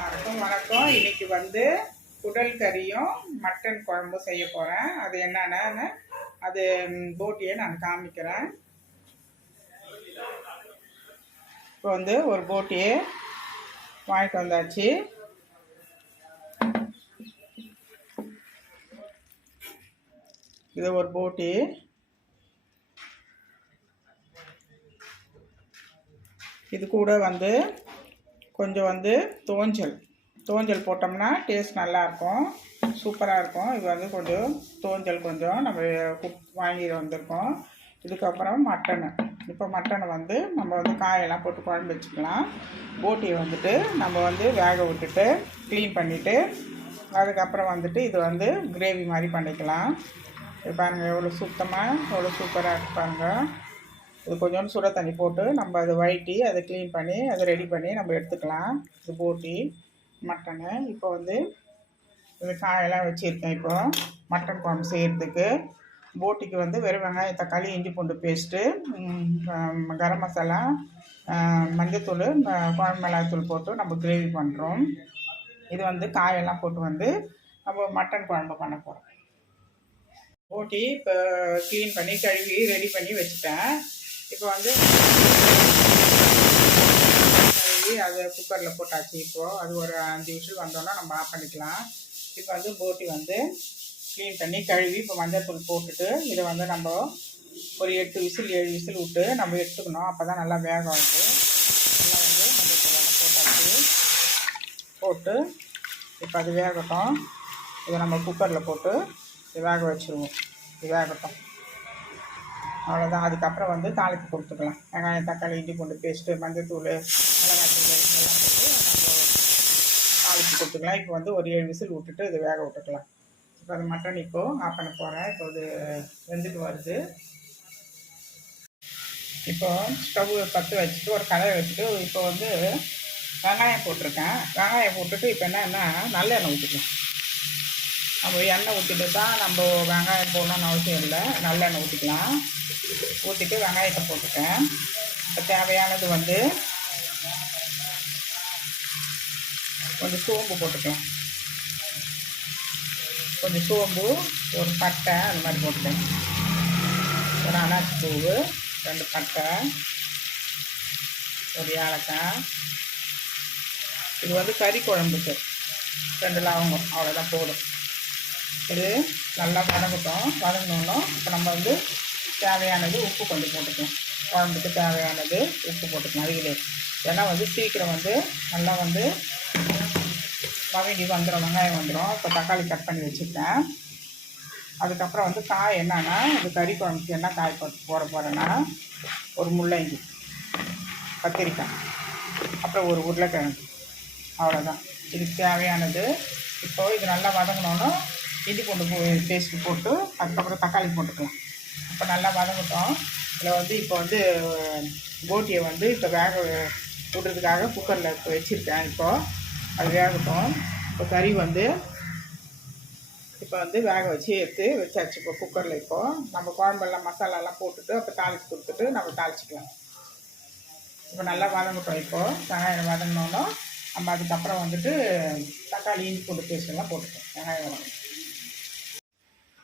வணக்கம். இன்னைக்கு வந்து குடல் கறியும் மட்டன் குழம்பும் செய்ய போகிறேன். அது என்னென்னு அது போட்டியை நான் காமிக்கிறேன். இப்போ வந்து ஒரு போட்டியை வாங்கிட்டு வந்தாச்சு. இது ஒரு போட்டி. இது கூட வந்து கொஞ்சம் வந்து தோஞ்சல் போட்டோம்னா டேஸ்ட் நல்லாயிருக்கும், சூப்பராக இருக்கும். இது வந்து கொஞ்சம் தோஞ்சல் கொஞ்சம் நம்ம வாங்கிட்டு வந்திருக்கோம். இதுக்கப்புறம் இப்போ மட்டனை வந்து நம்ம வந்து காயெல்லாம் போட்டு குழம்பு வச்சுக்கலாம். போட்டியை வந்துட்டு நம்ம வந்து வேக விட்டுட்டு க்ளீன் பண்ணிவிட்டு அதுக்கப்புறம் வந்துட்டு இது வந்து கிரேவி மாதிரி பண்ணிக்கலாம். இது பாருங்கள் எவ்வளோ சுத்தமாக எவ்வளோ சூப்பராக இருப்பாங்க. இது கொஞ்சோண்டு சுட தண்ணி போட்டு நம்ம அதை வழட்டி அதை க்ளீன் பண்ணி அதை ரெடி பண்ணி நம்ம எடுத்துக்கலாம். இது போட்டி மட்டனு. இப்போ வந்து இது காயெல்லாம் வச்சுருக்கேன். இப்போ மட்டன் குழம்பு செய்கிறதுக்கு போட்டிக்கு வந்து வெறும் வெங்காயம், தக்காளி, இஞ்சி பூண்டு பேஸ்ட்டு, கரம் மசாலா, மஞ்சத்தூள், குழம்பு மிளகாய்த்தூள் போட்டு நம்ம கிரேவி பண்ணுறோம். இது வந்து காயெல்லாம் போட்டு வந்து நம்ம மட்டன் குழம்பு பண்ண போகிறோம். போட்டி இப்போ க்ளீன் பண்ணி கழுவி ரெடி பண்ணி வச்சுட்டேன். இப்போ வந்து கழுவி அதை குக்கரில் போட்டாச்சு. இப்போது அது ஒரு 5 விசில் வந்தோன்னா நம்ம ஆஃப் பண்ணிக்கலாம். இப்போ வந்து போட்டி வந்து க்ளீன் பண்ணி கழுவி இப்போ மஞ்சள்தூள் போட்டுட்டு இதை வந்து நம்ம ஒரு 8 விசில் 7 விசில் விட்டு நம்ம எடுத்துக்கணும். அப்போ தான் நல்லா வேக வந்து நல்லா வந்து மஞ்சள்தூளெல்லாம் போட்டாச்சு. போட்டு இப்போ அது வேகட்டும். இதை நம்ம குக்கரில் போட்டு வேக வச்சுருவோம். இது வேகட்டும், அவ்வளோதான். அதுக்கப்புறம் வந்து தாளிப்பு கொடுத்துக்கலாம். வெங்காயம், தக்காளி, இஞ்சி பூண்டு பேஸ்ட்டு, மஞ்சத்தூள், மிளகாத்தூள் இதெல்லாம் போட்டு நம்ம தாளிப்பு கொடுத்துக்கலாம். இப்போ வந்து ஒரு 7 விசில் விட்டுட்டு இது வேக விட்டுக்கலாம். இப்போ அது மட்டன் இப்போது ஆஃப் பண்ண போகிறேன். இப்போ இது வெந்துட்டு வருது. இப்போது ஸ்டவ் பற்ற வச்சுட்டு ஒரு கடாயை வச்சுட்டு இப்போ வந்து வெங்காயம் போட்டிருக்கேன். வெங்காயம் போட்டுட்டு இப்போ என்னென்னா நல்லெண்ணெய் ஊற்றிக்கலாம். நம்ம எண்ணெய் ஊற்றிட்டு தான் நம்ம வெங்காயம் போடணும்னு அவசியம் இல்லை. நல்லெண்ணெய் ஊற்றிக்கலாம். ஊற்றிட்டு வெங்காயத்தை போட்டுட்டேன். இப்போ தேவையானது வந்து கொஞ்சம் சோம்பு போட்டுக்கலாம். கொஞ்சம் சோம்பு, ஒரு பட்டை அந்த மாதிரி போட்டுட்டேன். ஒரு அனாச்சி பூவு, 2 பட்டை, ஒரு ஏலக்காய். இது வந்து கறி குழம்புக்கு 2 லவங்கம், அவ்வளோதான் போடும். இது நல்லா வதங்கணுன்னா இப்போ நம்ம வந்து தேவையானது உப்பு கொஞ்சம் போட்டுக்கலாம். குழம்புக்கு தேவையானது உப்பு போட்டுக்கலாம். அதுக்கு ஏன்னா வந்து சீக்கிரம் வந்து நல்லா வந்து வதங்கி வந்துடும், வெங்காயம் வந்துடும். இப்போ தக்காளி கட் பண்ணி வச்சுருக்கேன். அதுக்கப்புறம் வந்து காய் என்னன்னா இது கறி குழம்புக்கு என்ன காய் போட போகிறேன்னா ஒரு முள்ளங்கி, கத்திரிக்காய், அப்புறம் ஒரு உருளைக்கிழங்கு, அவ்வளோதான். இதுக்கு தேவையானது. இப்போது இது நல்லா வதங்கணுன்னா இஞ்சி பூண்டு பேஸ்ட்டு போட்டு அதுக்கப்புறம் தக்காளி போட்டுக்கலாம். இப்போ நல்லா வதங்கட்டும். இதில் வந்து இப்போ வந்து போட்டியை வந்து இப்போ வேக விடுறதுக்காக குக்கரில் இப்போ வச்சுருக்கேன். இப்போது அது வேகட்டும். இப்போ கறி வந்து இப்போ வந்து வேக வச்சு எடுத்து வச்சாச்சு. இப்போ குக்கரில் இப்போது நம்ம குழம்பெல்லாம் மசாலாலாம் போட்டுட்டு அப்போ தாளித்து கொடுத்துட்டு நம்ம தாளிச்சிக்கலாம். இப்போ நல்லா வதங்கட்டும். இப்போது வெங்காயம் வதங்கினோன்னா நம்ம அதுக்கப்புறம் வந்துட்டு தக்காளி, இஞ்சி பூண்டு பேஸ்ட்டெல்லாம் போட்டுட்டோம். வெங்காயம் வதங்கணும்.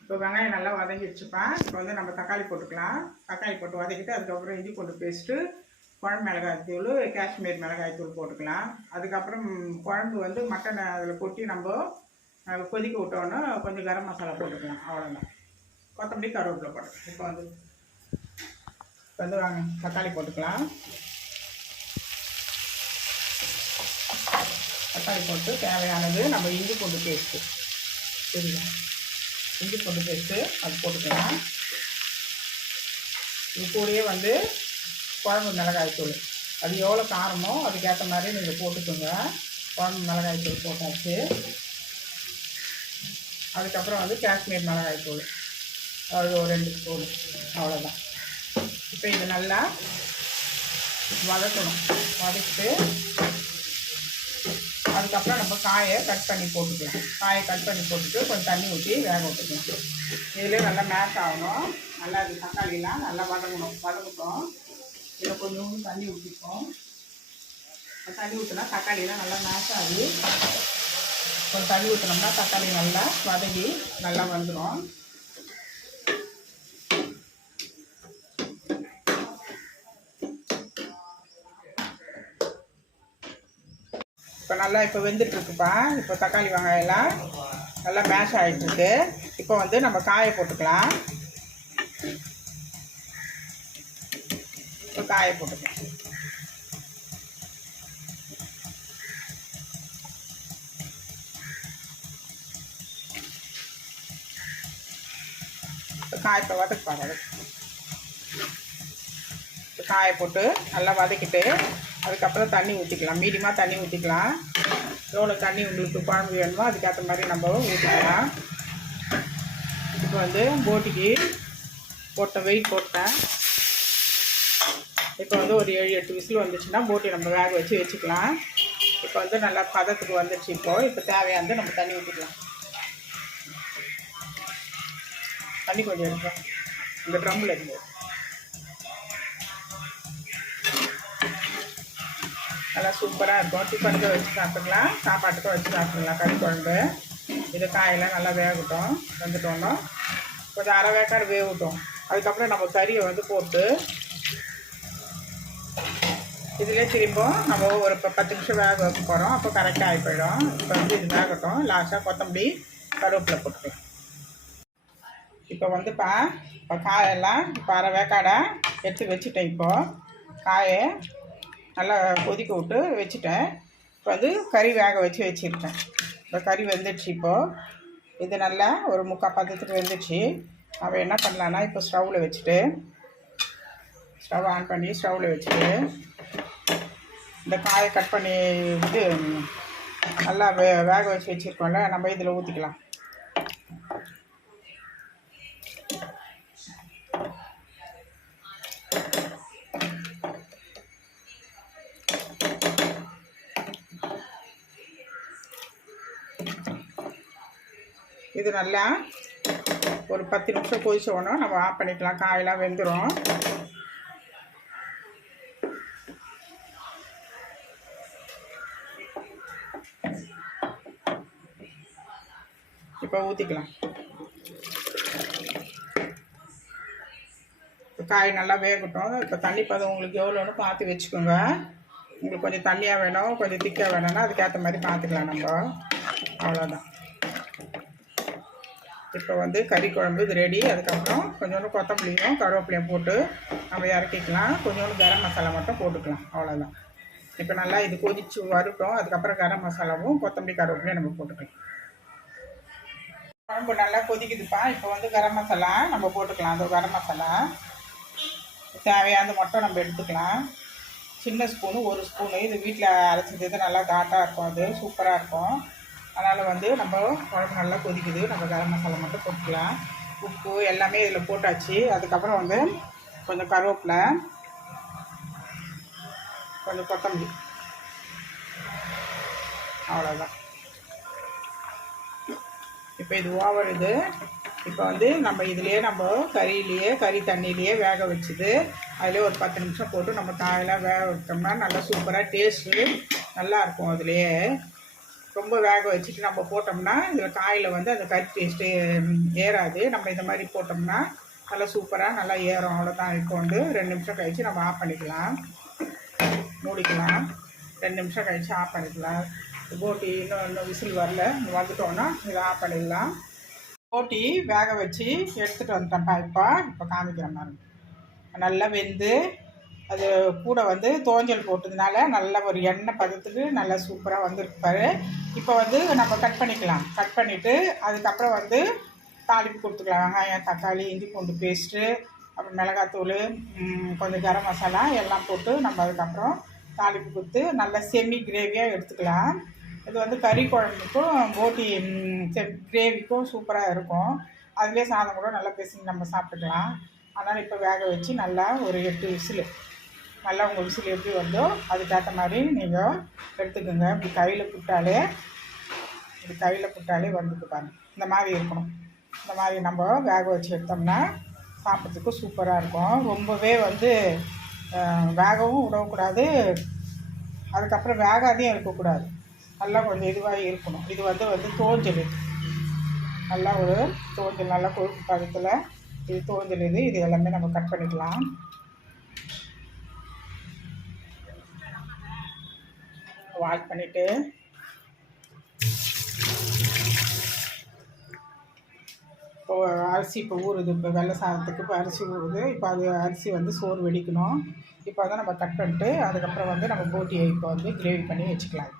இப்போ வெங்காயம் நல்லா வதங்கிடுச்சுப்பேன். இப்போ வந்து நம்ம தக்காளி போட்டுக்கலாம். தக்காளி போட்டு வதக்கிட்டு அதுக்கப்புறம் இஞ்சி பூண்டு பேஸ்ட்டு, குழம்பு மிளகாய்த்தூள், காஷ்மீர் மிளகாய்த்தூள் போட்டுக்கலாம். அதுக்கப்புறம் குழம்பு வந்து மட்டனை அதில் கொட்டி நம்ம கொதிக்க விட்டோன்னா கொஞ்சம் கரம் மசாலா போட்டுக்கலாம். அவ்வளோதான். கொத்தமல்லி, கருவேப்பிலை போட்டுக்கலாம். இப்போ வந்து தக்காளி போட்டுக்கலாம். தக்காளி போட்டு தேவையானது நம்ம இஞ்சி பூண்டு பேஸ்ட்டு, சரிங்களா, இஞ்சி பூண்டு பேஸ்ட்டு அது போட்டுக்கலாம். இது கூடயே வந்து குழம்பு மிளகாய்த்தூள், அது எவ்வளோ காரமோ அதுக்கேற்ற மாதிரி நீங்கள் போட்டுக்கோங்க. குழம்பு மிளகாய்த்தூள் போட்டாச்சு. அதுக்கப்புறம் வந்து காஷ்மீர் மிளகாய்த்தூள், அது ஒரு 2 ஸ்பூன், அவ்வளோதான். இப்போ இது நல்லா வதக்கணும். வதக்கிட்டு அதுக்கப்புறம் நம்ம காயை கட் பண்ணி போட்டுக்கலாம். காயை கட் பண்ணி போட்டுட்டு கொஞ்சம் தண்ணி ஊற்றி வேக விட்டுக்கலாம். இதிலே நல்லா மேஷ் ஆகணும். நல்லா இது தக்காளிலாம் நல்லா வதங்கட்டும். இதில் கொஞ்சோண்டு தண்ணி ஊற்றிப்போம். தண்ணி ஊற்றினா தக்காளியெலாம் நல்லா மேஷ் ஆகி கொஞ்சம் தண்ணி ஊற்றினோம்னா தக்காளி நல்லா வதங்கி நல்லா வந்துடும். இப்போ நல்லா இப்போ வெந்துட்டுருக்குப்பா. இப்போ தக்காளி வெங்காயம்லாம் நல்லா மேஷ் ஆகிட்டுருக்கு. இப்போ வந்து நம்ம காயை போட்டுக்கலாம். இப்போ காயை போட்டுக்கலாம். இப்போ காய் இப்போ வதக்குப்பாங்க. இப்போ காயை போட்டு நல்லா வதக்கிட்டு அதுக்கப்புறம் தண்ணி ஊற்றிக்கலாம். மீடியமாக தண்ணி ஊற்றிக்கலாம். எவ்வளோ தண்ணி உங்களுக்கு குழம்பு வேணுமோ அதுக்கேற்ற மாதிரி நம்ம ஊற்றிக்கலாம். இப்போ வந்து போட்டிக்கு வெயிட் போட்டேன். இப்போ வந்து ஒரு 7-8 விசில் வந்துச்சுன்னா போட்டி நம்ம வேக வச்சுக்கலாம். இப்போ வந்து நல்லா பதத்துக்கு வந்துடுச்சு. இப்போ தேவையானது நம்ம தண்ணி ஊற்றிக்கலாம். தண்ணி கொஞ்சம் இருக்கும் இந்த ட்ரம்மில் இருந்து. நல்லா சூப்பராக இருக்கும். டிஃபனுக்கு வச்சு சாப்பிட்டுக்கலாம், சாப்பாட்டுக்கும் வச்சு சாப்பிட்டுக்கலாம். கறி குழம்பு இது காயெல்லாம் நல்லா வேகட்டும். வந்துட்டோன்னா கொஞ்சம் அரை வேக்காடு வேகட்டும். அதுக்கப்புறம் நம்ம கறியை வந்து போட்டு இதிலே திரும்ப நம்ம ஒரு 10 நிமிஷம் வேக வைக்க போகிறோம். அப்போ கரெக்டாக ஆகி போயிடும். இப்போ வந்து இது வேகட்டும். லாஸ்ட்டாக கொத்தமல்லி கருவேப்பிலை போட்டுக்கலாம். இப்போ வந்துப்பா இப்போ காயெல்லாம் இப்போ அரை வேக்காடை எடுத்து வச்சுட்டேன். இப்போது காயை நல்லா கொதிக்க விட்டு வச்சுட்டேன். இப்போ வந்து கறி வேக வச்சுருக்கேன். இப்போ கறி வெந்துடுச்சு. இப்போது இது நல்லா ஒரு 3/4 பதத்துக்கு வெந்துடுச்சு. நம்ம என்ன பண்ணலான்னா இப்போ ஸ்டவ்வில் வச்சுட்டு ஸ்டவ் ஆன் பண்ணி ஸ்டவ்வில் வச்சுட்டு இந்த காயை கட் பண்ணி இது நல்லா வேக வச்சுருக்கோம்ல, நம்ம இதில் ஊற்றிக்கலாம். இது நல்லா ஒரு 10 நிமிஷம் கொதிச்சோன்னா நம்ம ஆஃப் பண்ணிக்கலாம். காயெல்லாம் வெந்துடும். இப்போ ஊற்றிக்கலாம். காய் நல்லா வேகட்டும். இப்போ தண்ணி பதம் உங்களுக்கு எவ்வளோன்னு பார்த்து வச்சுக்கோங்க. உங்களுக்கு கொஞ்சம் தண்ணியாக வேணும், கொஞ்சம் திக்காக வேணும்னா அதுக்கேற்ற மாதிரி பார்த்துக்கலாம் நம்ம. அவ்வளோதான். இப்போ வந்து கறி குழம்பு இது ரெடி. அதுக்கப்புறம் கொஞ்சோண்டு கொத்தமல்லியும் கருவேப்பிலையும் போட்டு நம்ம இறக்கிக்கலாம். கொஞ்சோண்டு கரம் மசாலா மட்டும் போட்டுக்கலாம். அவ்வளோதான். இப்போ நல்லா இது கொதிச்சு வரட்டும். அதுக்கப்புறம் கரம் மசாலாவும் கொத்தமல்லி கருவேப்பிலையும் நம்ம போட்டுக்கலாம். குழம்பு நல்லா கொதிக்குதுப்பா. இப்போ வந்து கரம் மசாலா நம்ம போட்டுக்கலாம். அந்த கரம் மசாலா தேவையானது மட்டும் நம்ம எடுத்துக்கலாம். சின்ன ஸ்பூனு 1 ஸ்பூனு. இது வீட்டில் அரைச்சது நல்லா காட்டாக இருக்கும். அது சூப்பராக இருக்கும். அதனால் வந்து நம்ம குழம்பு நல்லா கொதிக்குது. நம்ம கரம் மசாலா மட்டும் போட்டுக்கலாம். உப்பு எல்லாமே இதில் போட்டாச்சு. அதுக்கப்புறம் வந்து கொஞ்சம் கருவேப்பிலை, கொஞ்சம் கொத்தமல்லி, அவ்வளோதான். இப்போ இது ஓவர் இது. இப்போ வந்து நம்ம இதுலேயே நம்ம கறி தண்ணியிலையே வேக வச்சுது அதிலே ஒரு 10 நிமிஷம் போட்டு நம்ம காயெல்லாம் வேக வச்சோம்னா நல்லா சூப்பராக டேஸ்ட்டு நல்லாயிருக்கும். அதுலேயே ரொம்ப வேக வச்சுட்டு நம்ம போட்டோம்னா இதில் காயில் வந்து அந்த கறி டேஸ்ட்டு ஏறாது. நம்ம இந்த மாதிரி போட்டோம்னா நல்லா சூப்பராக நல்லா ஏறும். அவ்வளோதான். இப்போ வந்து 2 நிமிஷம் கழித்து நம்ம ஆஃப் பண்ணிக்கலாம். மூடிக்கலாம். 2 நிமிஷம் கழித்து ஆஃப் பண்ணிக்கலாம். போட்டி இன்னும் விசில் வரல. வந்துட்டோன்னா இதை ஆஃப் பண்ணிடலாம். போட்டி வேக வச்சு எடுத்துகிட்டு வந்துட்டேன்ப்பா. இப்போ காமிக்கிற மாதிரி நல்லா வெந்து அது கூட வந்து தோஞ்சல் போட்டதுனால நல்ல ஒரு எண்ணெய் பதத்துக்கு நல்லா சூப்பராக வந்துருப்பாரு. இப்போ வந்து நம்ம கட் பண்ணிக்கலாம். கட் பண்ணிவிட்டு அதுக்கப்புறம் வந்து தாளிப்பு கொடுத்துக்கலாம். வெங்காயம், தக்காளி, இஞ்சி பூண்டு பேஸ்ட்டு, அப்புறம் மிளகாத்தூள், கொஞ்சம் கரம் மசாலா எல்லாம் போட்டு நம்ம அதுக்கப்புறம் தாளிப்பு கொடுத்து நல்லா செமி கிரேவியாக எடுத்துக்கலாம். இது வந்து கறி குழம்புக்கும் போட்டி கிரேவிக்கும் சூப்பராக இருக்கும். அதுலேயே சாதம் கூட நல்லா பிசைஞ்சு நம்ம சாப்பிட்டுக்கலாம். அதனால் இப்போ வேக வச்சு நல்லா ஒரு 8 விசில் நல்லா உங்கள் விசில் எப்படி வந்தோ அதுக்கேற்ற மாதிரி நீங்கள் எடுத்துக்கோங்க. இப்படி கையில் புட்டாலே வந்துட்டு பாருங்க. இந்த மாதிரி இருக்கணும். இந்த மாதிரி நம்ம வேக வச்சு எடுத்தோம்னா சாப்பிட்றதுக்கு சூப்பராக இருக்கும். ரொம்பவே வந்து வேகவும் விடக்கூடாது, அதுக்கப்புறம் வேகாதையும் இருக்கக்கூடாது, நல்லா கொஞ்சம் இதுவாக இருக்கணும். இது வந்து தோஞ்சல், நல்லா ஒரு தோஞ்சல், நல்லா கொழுப்பு பதத்தில் இது தோஞ்சல். இது எல்லாமே நம்ம கட் பண்ணிக்கலாம். வாஷ் பண்ணிவிட்டு இப்போ அரிசி இப்போ ஊறுது. இப்போ வெள்ளை சாதத்துக்கு இப்போ அரிசி ஊறுது. இப்போ அது அரிசி வந்து சோறு வெடிக்கணும். இப்போ அதை நம்ம கட் பண்ணிட்டு அதுக்கப்புறம் வந்து நம்ம போட்டியை இப்போ வந்து கிரேவி பண்ணி வச்சுக்கலாம்.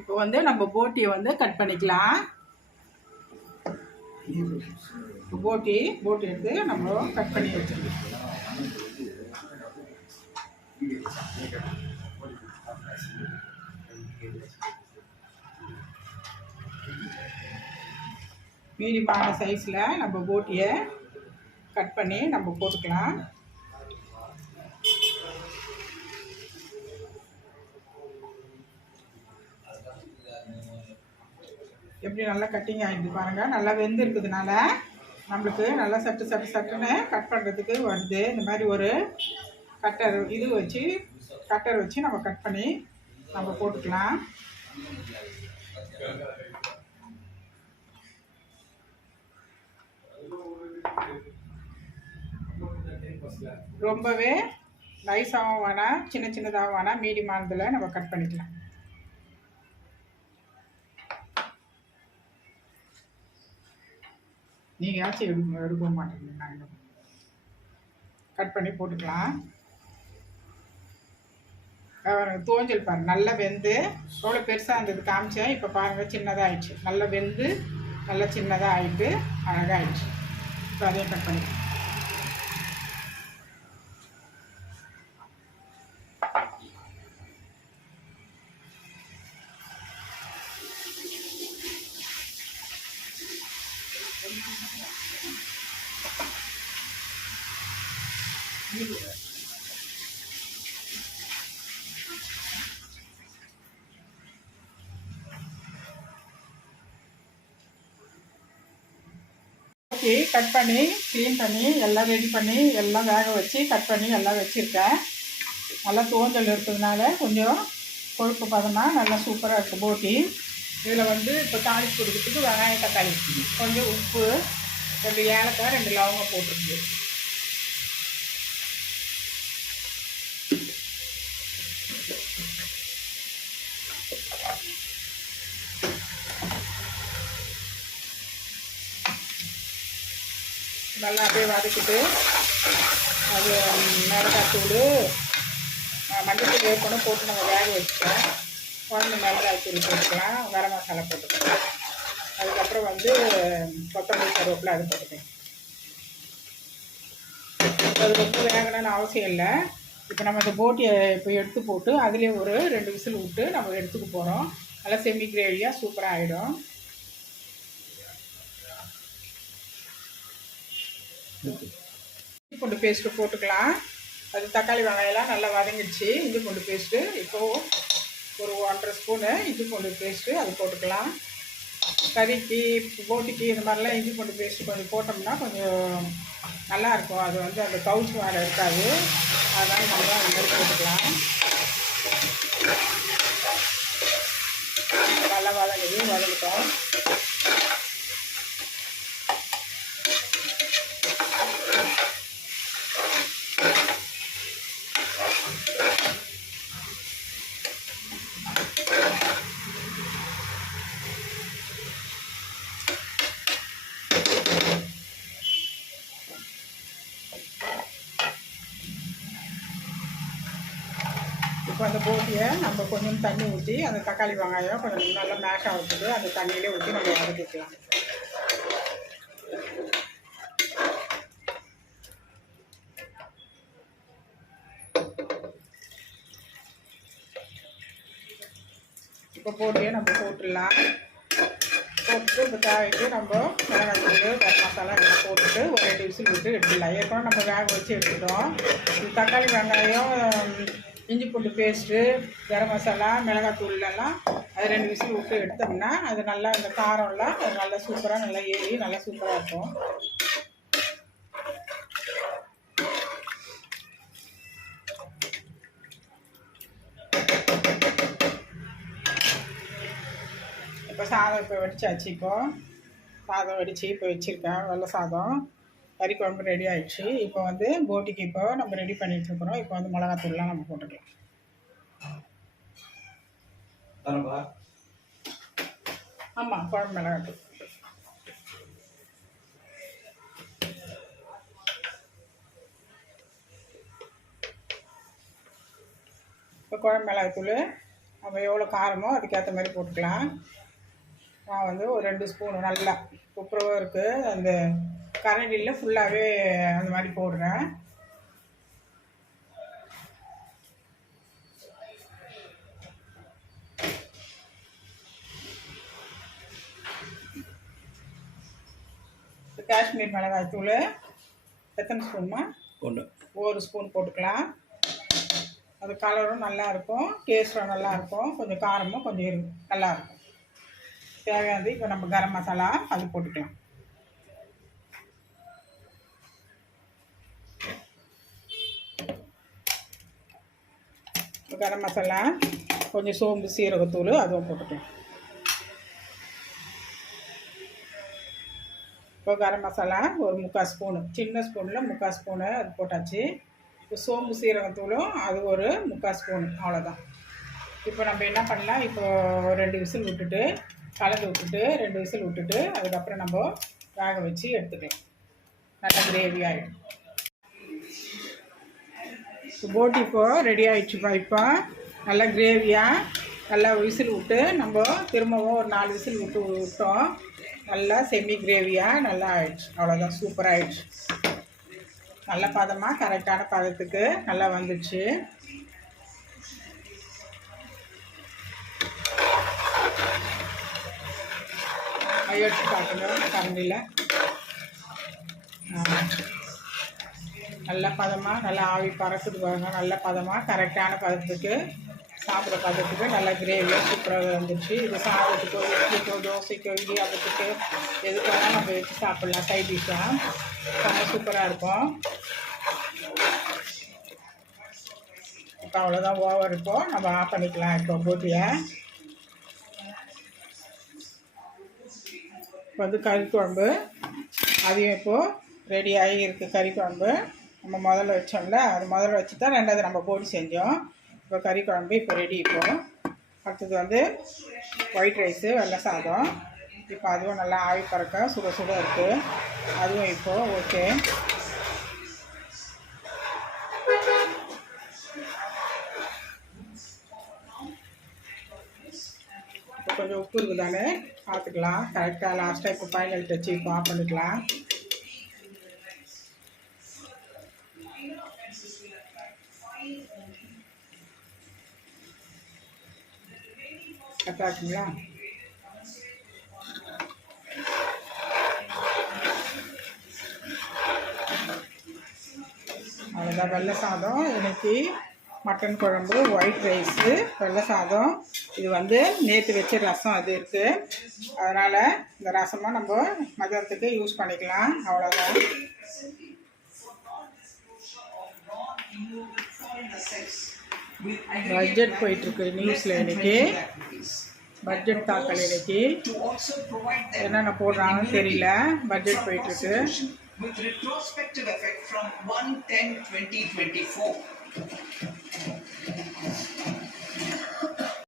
இப்போ வந்து நம்ம போட்டியை வந்து கட் பண்ணிக்கலாம். போட்டி எடுத்து நம்ம கட் பண்ணி வச்சுக்கலாம். மீடியமான சைஸில் நம்ம போட்டியை கட் பண்ணி நம்ம போட்டுக்கலாம். எப்படி நல்லா கட்டிங் ஆகிடுது பாருங்கள். நல்லா வெந்து இருக்கிறதுனால நம்மளுக்கு நல்லா சட்டுன்னு கட் பண்ணுறதுக்கு வருது. இந்த மாதிரி ஒரு கட்டர் வச்சு நம்ம கட் பண்ணி நம்ம போட்டுக்கலாம். ரொம்பவே நைஸாகவும் வேணாம், சின்னதாகவும் வேணாம், மீடியமானதில் நம்ம கட் பண்ணிக்கலாம். நீங்கள் யாச்சும் எடுக்க மாட்டேங்க, நாங்கள் கட் பண்ணி போட்டுக்கலாம். தோஞ்சல் பாருங்கள், நல்லா வெந்து எவ்வளோ பெருசாக இருந்தது காமிச்சேன். இப்போ பாருங்கள் சின்னதாக ஆயிடுச்சு. நல்லா வெந்து நல்லா சின்னதாக ஆகிட்டு அழகாக ஆயிடுச்சு. இப்போ அதையும் கட் பண்ணிக்கலாம். கட் பண்ணி க்ளீன் பண்ணி எல்லாம் ரெடி பண்ணி எல்லாம் வேக வச்சு கட் பண்ணி எல்லாம் வச்சுருக்கேன். நல்லா தோஞ்சல் இருக்கிறதுனால கொஞ்சம் கொழுப்பு பதமாக நல்லா சூப்பராக இருக்குது போட்டி. இதில் வந்து இப்போ தாளிப்பு கொடுக்கிறதுக்கு வெங்காயம், தக்காளி, கொஞ்சம் உப்பு, 2 ஏலக்காய், 2 லவங்கம் போட்டிருக்கு. நல்லா அப்படியே வதக்கிட்டு அது மிளகாத்தூள், மஞ்சள் ஏற்கனவே போட்டு நம்ம வேக வச்சுட்டோம். குழம்பு மிளகாத்தூள் போட்டுக்கலாம், கரம் மசாலா போட்டுக்கலாம். அதுக்கப்புறம் வந்து கொத்தமல்லி, கருவேப்பிலை அது போட்டுக்கலாம். அது ரொம்ப வேகணும்னு அவசியம் இல்லை. இப்போ நம்ம இந்த போட்டியை இப்போ எடுத்து போட்டு அதுலேயே ஒரு 2 விசில் விட்டு நம்ம எடுத்துக்க போகிறோம். நல்லா செமி கிரேவியாக சூப்பராக ஆகிடும். இஞ்சி பூண்டு பேஸ்ட்டு போட்டுக்கலாம். அது தக்காளி வெங்காயம்லாம் நல்லா வதங்கிடுச்சு. இஞ்சி பூண்டு பேஸ்ட்டு இப்போது ஒரு 1½ ஸ்பூனு இஞ்சி பூண்டு பேஸ்ட்டு அது போட்டுக்கலாம். கறிக்கு, போட்டிக்கு இந்த மாதிரிலாம் இஞ்சி பூண்டு பேஸ்ட்டு கொஞ்சம் போட்டோம்னா கொஞ்சம் நல்லாயிருக்கும். அது வந்து அந்த கவுச்சி வாடை இருக்காது. அதனால் நம்ம அந்த மாதிரி போட்டுக்கலாம். நல்லா வதங்கிட்டோம். இப்போ அந்த போட்டியை நம்ம கொஞ்சம் தண்ணி ஊற்றி அந்த தக்காளி வெங்காயம் கொஞ்சம் நல்லா மேஷ் ஆகிட்டு அந்த தண்ணியிலே ஊற்றி நம்ம வதக்கிக்கலாம். இப்போ போட்டியை நம்ம போட்டுடலாம். போட்டுட்டு இப்போ தேவைக்கு நம்ம மிளகாத்தூள், கரம் மசாலா எல்லாம் போட்டுட்டு ஒரு 2 விசில் விட்டு எடுத்துடலாம். ஏற்கனவே நம்ம வேக வச்சு எடுத்துட்டோம். தக்காளி வெங்காயம், இஞ்சி பூண்டு பேஸ்ட்டு, கரம் மசாலா, மிளகாத்தூள்லாம் அது 2 விசில் விட்டு எடுத்தோம்னா அது நல்லா இந்த காரம்லாம் அது நல்லா சூப்பராக நல்லா ஏறி நல்லா சூப்பராக இருக்கும். இப்போ சாதம் இப்போ வடிச்சாச்சு. இப்போது சாதம் வடித்து இப்போ வச்சுருக்கேன். வெள்ளை சாதம் கறி குழம்பு ரெடி ஆகிடுச்சு. இப்போ வந்து போட்டிக்கு இப்போ நம்ம ரெடி பண்ணிகிட்ருக்குறோம். இப்போ வந்து மிளகாத்தூள்லாம் நம்ம போட்டுக்கலாம். ஆமாம், குழம்பு மிளகாத்தூள். இப்போ குழம்பு மிளகாத்தூள் நம்ம எவ்வளோ காரமோ அதுக்கேற்ற மாதிரி போட்டுக்கலாம். நான் வந்து ஒரு 2 ஸ்பூனு நல்லா துப்புரவாக இருக்குது அந்த கரண்டியில் ஃபுல்லாகவே அந்த மாதிரி போடுறேன். காஷ்மீர் மிளகாய் தூள் எத்தனை ஸ்பூன்மா? 1 ஸ்பூன் போட்டுக்கலாம். அது கலரும் நல்லாயிருக்கும், டேஸ்ட்டும் நல்லாயிருக்கும், கொஞ்சம் காரமும் கொஞ்சம் நல்லாயிருக்கும். தேவையானது இப்போ நம்ம கரம் மசாலா அது போட்டுக்கலாம். கரம் மசாலா கொஞ்சம் சோம்பு சீரகத்தூள் அதுவும் போட்டுக்கலாம். இப்போ கரம் மசாலா ஒரு 3/4 ஸ்பூனு, சின்ன ஸ்பூனில் 3/4 ஸ்பூனு அது போட்டாச்சு. இப்போ சோம்பு சீரகத்தூளும் அது ஒரு 3/4 ஸ்பூனு, அவ்வளோதான். இப்போ நம்ம என்ன பண்ணலாம், இப்போ 2 விசில் விட்டுட்டு கலந்து விட்டுட்டு 2 விசில் விட்டுட்டு அதுக்கப்புறம் நம்ம வேக வச்சு எடுத்துக்கலாம். நல்லா கிரேவி ஆகிடும். போட்டி இப்போது ரெடி ஆகிடுச்சுப்பா. இப்போ நல்லா கிரேவியாக நல்லா விசில் விட்டு நம்ம திரும்பவும் ஒரு 4 விசில் விட்டோம். நல்லா செமி கிரேவியாக நல்லா ஆயிடுச்சு. அவ்வளோதான், சூப்பராக ஆயிடுச்சு. நல்ல பதமாக கரெக்டான பதத்துக்கு நல்லா வந்துடுச்சு. எடுத்து பார்க்கணும் கரண்டியில். நல்ல பதமாக நல்லா ஆவி பறக்குது பாருங்க. நல்ல பதமாக கரெக்டான பதத்துக்கு சாப்பிட்ற பதத்துக்கு நல்லா கிரேவியாக சூப்பராக வந்துடுச்சு. இது சாதத்துக்கோ இட்லிக்கோ தோசைக்கோ இடியாப்பத்துக்கு எதுக்கு வேணால் நம்ம வச்சு சாப்பிட்லாம். சைட் டிஷ்ஷாக ரொம்ப சூப்பராக இருக்கும். இப்போ அவ்வளோதான், ஓவர். இப்போது நம்ம ஆஃப் பண்ணிக்கலாம். இப்போ போட்டியை இப்போ வந்து கறி குழம்பு அதையும் இப்போது ரெடி ஆகி இருக்குது. கறி குழம்பு நம்ம முதல்ல வச்சோம்ல, அது முதல்ல வச்சு தான் 2வது நம்ம போட்டு செஞ்சோம். இப்போ கறி குழம்பு இப்போ ரெடி. இப்போது அடுத்தது வந்து ஒயிட் ரைஸு வெள்ளை சாதம். இப்போ அதுவும் நல்லா ஆவி பறக்க சுட சுட இருக்குது. அதுவும் இப்போது ஓகே. இப்போ கொஞ்சம் உப்பு இருக்குதானே பார்த்துக்கலாம். கரெக்டாக லாஸ்ட்டாக இப்போ ஃபைனல் டச்சு இப்போ ஆஃப் பண்ணிக்கலாம். கரெக்டாக இருக்குங்களா? அவ்வளோதான். வெள்ளை சாதம் இன்னைக்கு மட்டன் குழம்பு, ஒயிட் ரைஸு, வெள்ளை சாதம். இது வந்து நேற்று வச்ச ரசம் அது இருக்குது. அதனால் இந்த ரசமாக நம்ம மதியானத்துக்கு யூஸ் பண்ணிக்கலாம். அவ்வளோதான். பட்ஜெட் போயிட்டுருக்கு நியூஸில் இன்னைக்கு. பட்ஜெட் தாக்கல் இன்னைக்கு என்னென்ன போடுறாங்கன்னு தெரியல. பட்ஜெட் போயிட்டுருக்கு. With retrospective effect from 1/10/2024.